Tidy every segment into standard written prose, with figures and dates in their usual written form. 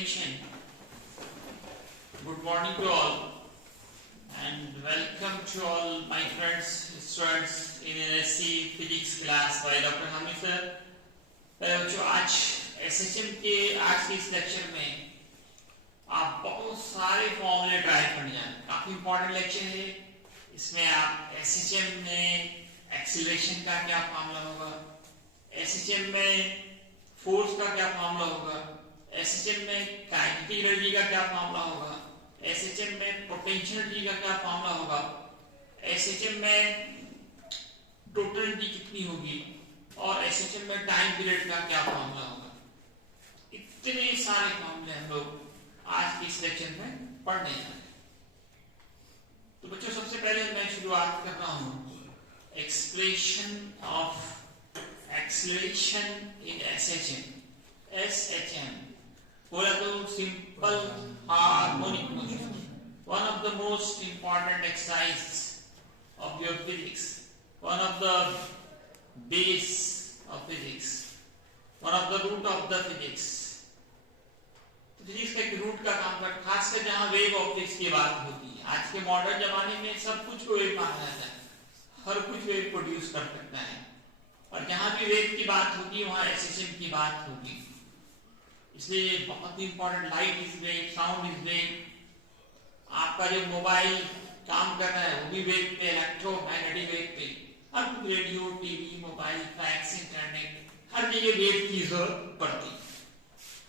attention. Good morning to all and welcome to all my friends, students in NSC Physics class by Dr. Hamid sir. बच्चों आज SHM के आज के इस lecture में आप बहुत सारे फॉर्मूले ट्राई करने जा रहे हैं। काफी इंपॉर्टेंट लेक्चर है। इसमें आप SHM में एक्सीलरेशन का क्या फॉर्मूला होगा, SHM में फोर्स का क्या फॉर्मूला होगा, SHM में काइनेटिक एनर्जी का क्या फॉर्मूला होगा, SHM में पोटेंशियल एनर्जी का क्या फॉर्मूला होगा, SHM में टोटल एनर्जी कितनी होगी और SHM में टाइम पीरियड का क्या फॉर्मूला होगा। इतने सारे फॉर्मूले हम लोग आज के इस लेक्चर में पढ़ने जा रहे हैं। तो बच्चों सबसे पहले मैं शुरुआत कर रहा हूं expression of acceleration in SHM बोला तो simple harmonic motion, one of the most important exercise of your physics, one of the base of physics, one of the root of the physics. Physics का एक root का काम कर, खासकर जहां wave optics की बात होती है। आज के मॉडर्न जमाने में सब कुछ को वेव माना जाता है, हर कुछ वेव प्रोड्यूस कर सकता है और जहां भी वेव की बात होती है वहां SHM की बात होगी। इसलिए बहुत ही important, light is wave, sound is wave. आपका जो मोबाइल काम कर रहा है वो भी वेव पे, इलेक्ट्रोमैग्नेटिक वेव पे। हर कुछ, radio, TV, mobile, fax, internet, हर जगह वेव की जरूरत पड़ती है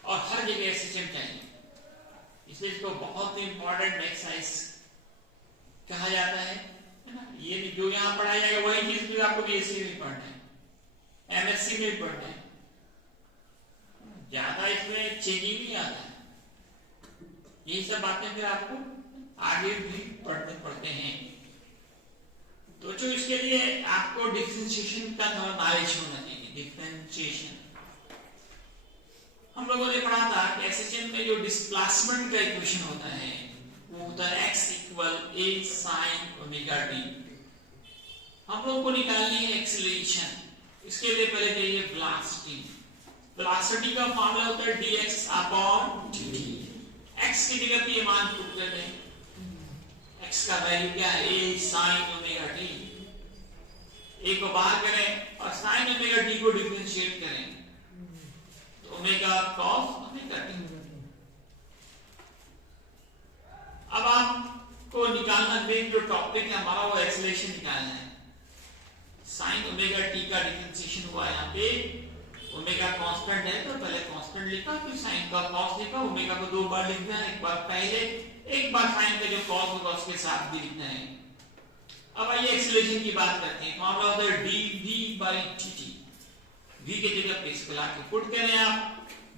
और हर जगह SHM चाहिए। इसलिए इसको बहुत ही इंपॉर्टेंट एक्सरसाइज कहा जाता है ना। ये जो यहाँ पढ़ाया जाएगा वही चीज फिर आपको BSc में पढ़ना है, MSc में भी पढ़ना है। ज्यादा इसमें चेंजिंग नहीं आता है। यही सब बातें फिर आपको आगे भी पढ़ते पढ़ते हैं। तो जो इसके लिए आपको डिफरेंशिएशन का थोड़ा नॉलेज होना चाहिए। डिफरेंशिएशन हम लोगों ने पढ़ा था कि SHM में जो डिस्प्लेसमेंट का इक्वेशन होता है वो होता है x equal a sin omega t। हम लोग को निकालनी है एक्सीलरेशन। इसके लिए पहले चाहिए वेलोसिटी। वेलोसिटी का फॉर्मूला होता है dx अपॉन dt। x की जगह पे ये मान पुट कर दें, x का वैल्यू क्या है, a sin omega t। a को बाहर करें और sin ओमेगा t को डिफरेंशिएट करें तो ओमेगा cos ओमेगा t। अब आपको निकालना मेन जो टॉपिक है हमारा वो एक्सीलरेशन निकालना है। sin ओमेगा t का डिफरेंशिएशन हुआ यहाँ पे, ओमेगा कांस्टेंट है तो पहले कांस्टेंट लिखा, फिर sin का cos लिखा। ओमेगा को दो बार लिखना है, एक बार पहले, एक बार sin का जो cos होगा उसके साथ भी लिखना है। अब आइए एक्सीलरेशन की बात करते हैं। फॉर्मूला होता है dv/dt। v की जगह पे इसको लाके पुट करें, आप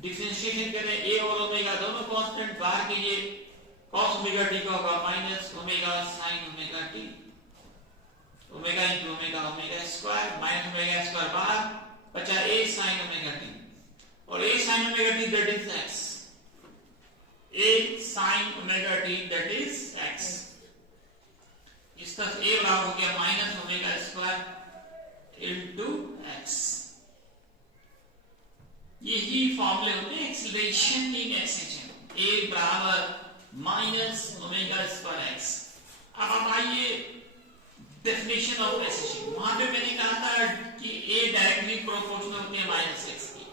डिफरेंशिएशन करें, a और ओमेगा दोनों कांस्टेंट बाहर कीजिए। cos ओमेगा t का होगा minus omega sin omega t, omega into omega, omega square minus omega square बाहर, बचा a sin ओमेगा t और a sin omega t that is x, a sin omega t that is x। इस तरफ a बराबर हो गया minus omega square into x। यही फॉर्मूले होते हैं एक्सीलरेशन इन SHM, a बराबर माइनस ओमेगा स्क्वायर x। अब आप आइए डेफिनेशन ऑफ SHM। वहां पे मैंने कहा था कि a डायरेक्टली प्रोपोर्शनल होती है माइनस x की।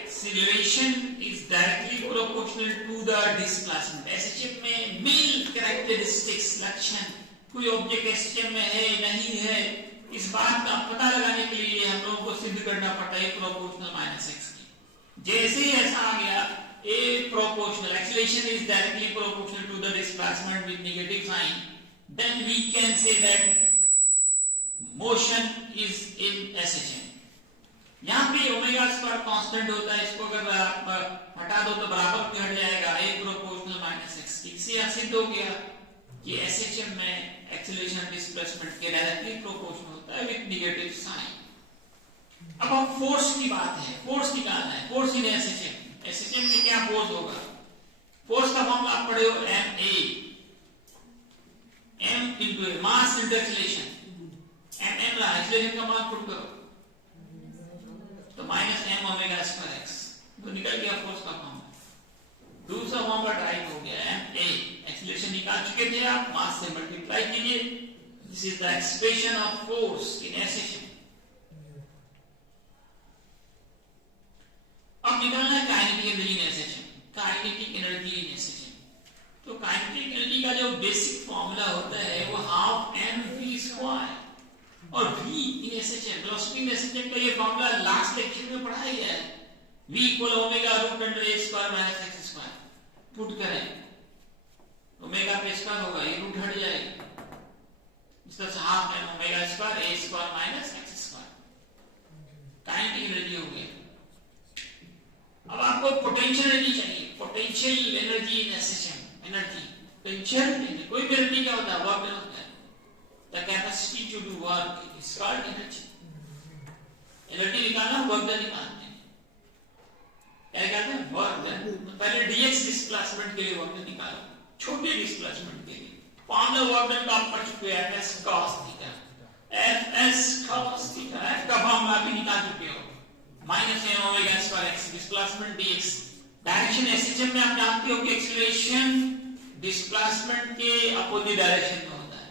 Acceleration is directly proportional to the displacement. SHM में मेन कैरेक्टरिस्टिक्स, लक्षण, कोई ऑब्जेक्ट SHM में है नहीं है, इस बात का पता लगाने के लिए हम लोगों को सिद्ध करना पड़ता है प्रोपोर्शनल माइनस x की। जैसे ही ऐसा आ गया a proportional, acceleration is directly proportional to the displacement with negative sign, then we can say that motion is in SHM। यहाँ पे ओमेगा स्क्वायर कांस्टेंट होता है, इसको अगर आप हटा दो तो बराबर में हट जाएगा a proportional minus x। इससे यह सिद्ध हो गया कि SHM में एक्सीलरेशन डिस्प्लेसमेंट के डायरेक्टली प्रोपोर्शनल होता है विद नेगेटिव साइन। अब हम फोर्स की बात है, फोर्स निकालना है, फोर्स इन SHM। SHM में क्या फोर्स होगा? फोर्स का फॉर्मूला आप पढ़े हो ma, m into mass into acceleration. m रहा, एक्सीलरेशन का मान पुट करो तो minus m omega square x, तो निकल गया फोर्स का formula. This is the expression of force in SHM. अब निकालना है kinetic energy in SHM. Kinetic energy in SHM. तो काइनेटिक एनर्जी का जो बेसिक फॉर्मूला होता है वो हाफ mv² और v इन SHM. वेलोसिटी इन SHM का ये फॉर्मूला लास्ट लेक्चर में पढ़ाया गया है. v equal omega root under a square minus x square. Put करें ओमेगा पे स्क्वायर होगा, ये रूट हट जाएगा. इस तरह से half m omega square a square minus x square. Kinetic energy हो गया. अब आपको पोटेंशियल एनर्जी चाहिए. Potential energy in SHM. Energy potential energy कोई भी एनर्जी क्या होता है, वर्क होता है. The capacity to do work is called energy. Energy निकालना, वर्क डन निकालते हैं. क्या कहते हैं, वर्क डन. पहले dx डिस्प्लेसमेंट के लिए वर्क डन निकालो, छोटे डिस्प्लेसमेंट के लिए. फॉर्मूला वर्क डन का आप पढ़ चुके हैं, Fs cos theta. Fs cos theta F का फॉर्मूला भी निकाल चुके हो. Minus m omega square x displacement dx. Direction SHM में आप जानते हो कि एक्सीलरेशन डिस्प्लेसमेंट के अपोजिट डायरेक्शन में होता है.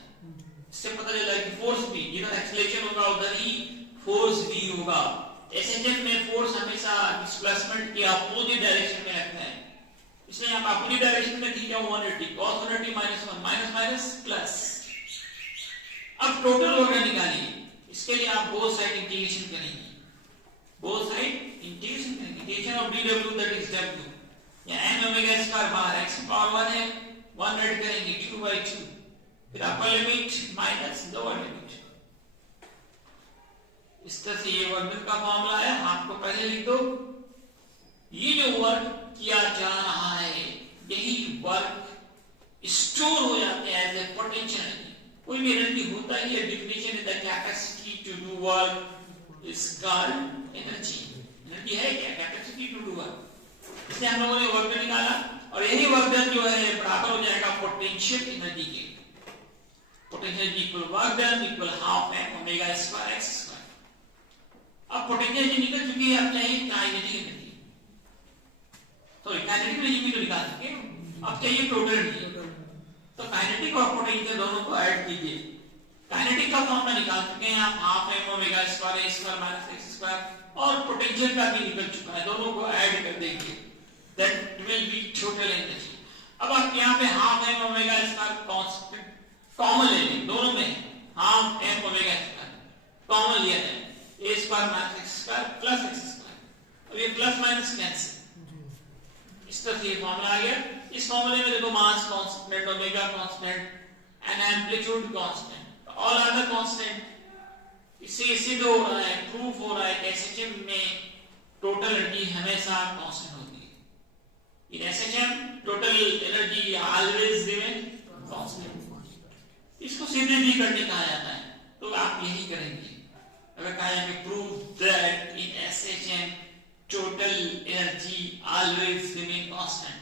इससे पता चला है कि फोर्स भी जिधर एक्सीलरेशन होगा उधर ही फोर्स भी होगा. SHM में फोर्स हमेशा डिस्प्लेसमेंट के अपोजिट डायरेक्शन में लगता है. इसलिए आप अपोजिट डायरेक्शन में theta 180 cos 180 -1 minus minus plus. अब टोटल वर्क निकालिए. इसके लिए आप बोथ साइड इंटीग्रेशन करेंगे. बोथ साइड इंटीग्रेशन करेंगे. Integration of dw that is w. यहाँ m ओमेगा स्क्वायर बाहर x पावर 1 है, 1 ऐड करेंगे 2/2. फिर upper limit minus lower limit. इस तरह से ये वर्क का फॉर्मूला है. आपको पहले लिख दो. ये जो वर्क किया जा रहा है यही वर्क स्टोर हो जाते हैं एज ए पोटेंशियल एनर्जी. कोई भी एनर्जी होता है, ये डेफिनेशन है, the capacity to do work is called energy. Energy है क्या, कैपेसिटी टू डू वर्क. इसलिए हम लोगों ने वर्क निकाला और यही वर्क डन जो है बराबर हो जाएगा पोटेंशियल एनर्जी के. Potential equal work done equal half m omega square x square. अब पोटेंशियल एनर्जी निकल चुकी है. अब चाहिए काइनेटिक एनर्जी. तो काइनेटिक एनर्जी भी तो निकाल सके. अब चाहिए टोटल एनर्जी. तो काइनेटिक और पोटेंशियल दोनों को ऐड कीजिए. काइनेटिक का फॉर्मूला निकाल चुके हैं आप, half m omega square a square minus x square. और पोटेंशियल का भी निकल चुका है. दोनों को ऐड कर देंगे, that will be total energy. अब आप यहाँ पे half m omega square constant common ले लें. दोनों में half m omega square common लिया जाए. a square minus x square plus x square. और ये प्लस माइनस कैंसिल. इस तरह से फॉर्मूला आ गया. इस फॉर्मूले में देखो mass constant, omega constant and amplitude constant, all other constant. इससे सिद्ध हो रहा है, प्रूफ हो रहा है कि SHM में टोटल एनर्जी हमेशा कांस्टेंट होती है. इन SHM total energy always given constant. इसको सिद्ध भी करने कहा जाता है. तो आप यही करेंगे. अगर कहा जाए कि prove that in SHM total energy always remain constant,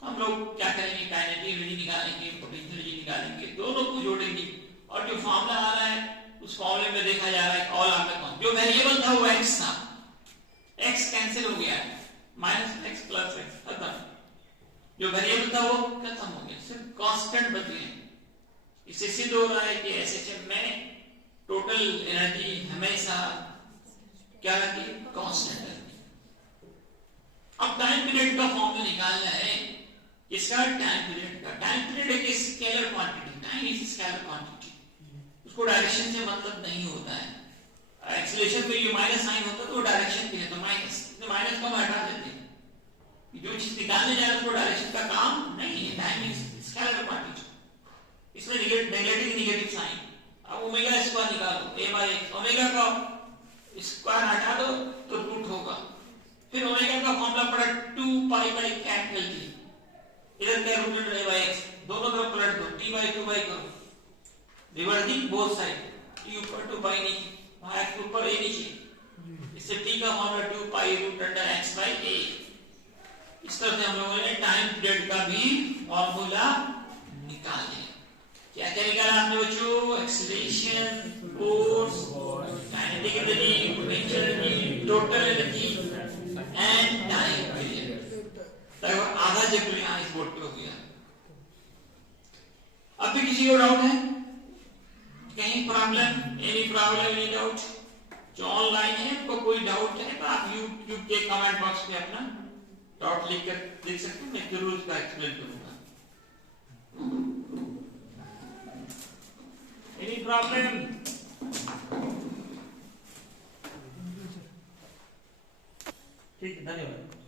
तो हम लोग क्या करेंगे, काइनेटिक एनर्जी निकालेंगे, पोटेंशियल एनर्जी निकालेंगे, दोनों को जोड़ेंगे. और जो फॉर्मूला आ रहा है उस फॉर्मूले में देखा जा रहा है ऑल आर कांस्टेंट. जो वेरिएबल था वो x था, x कैंसिल हो गया, माइनस x प्लस x खत्म. जो वेरिएबल था वो खत्म हो गया, सिर्फ कांस्टेंट बच गए. इससे सिद्ध हो रहा है कि SHM में टोटल एनर्जी हमेशा क्या रहती है, कांस्टेंट रहती है. अब टाइम पीरियड का फॉर्मूला निकालना है. इसका टाइम पीरियड का, टाइम पीरियड एक scalar quantity. Time is scalar quantity. उसको डायरेक्शन से मतलब नहीं होता है. एक्सीलरेशन में ये माइनस साइन होता है तो वो डायरेक्शन पे है, तो माइनस माइनस को हम हटा देते हैं. जो चीज निकालने जा रहे हैं उसको डायरेक्शन का काम नहीं है. Time is scalar quantity. इसमें नेगेटिव साइन. अब ओमेगा स्क्वायर निकालो, a बाय x. ओमेगा का स्क्वायर हटा दो तो रूट होगा. फिर ओमेगा का फॉर्मूला पड़ा 2 पाई बाय कैपिटल T. इधर क्या root under a by x, दोनों तरफ पलट दो, t बाय 2 बाय करो, रिवर्सिंग बोथ साइड. t ऊपर 2 पाई नीचे, वहां x ऊपर a नीचे. इससे t का formula 2 pi root under x by a. इस तरह से हम लोगों ने टाइम पीरियड का भी फॉर्मूला निकाल लिया. क्या क्या निकाला आपने बच्चों, acceleration, force, kinetic energy, potential energy, total energy and time period. लगभग आधा चैप्टर यहाँ इस बोर्ड पे हो गया. अब भी किसी को डाउट है, कहीं एनी प्रॉब्लम एनी डाउट? जो ऑनलाइन है आपको कोई डाउट है तो आप यूट्यूब के कमेंट बॉक्स में अपना डाउट लिख सकते हैं, मैं जरूर उसका एक्सप्लेन करूंगा। Any problem? ठीक है, धन्यवाद।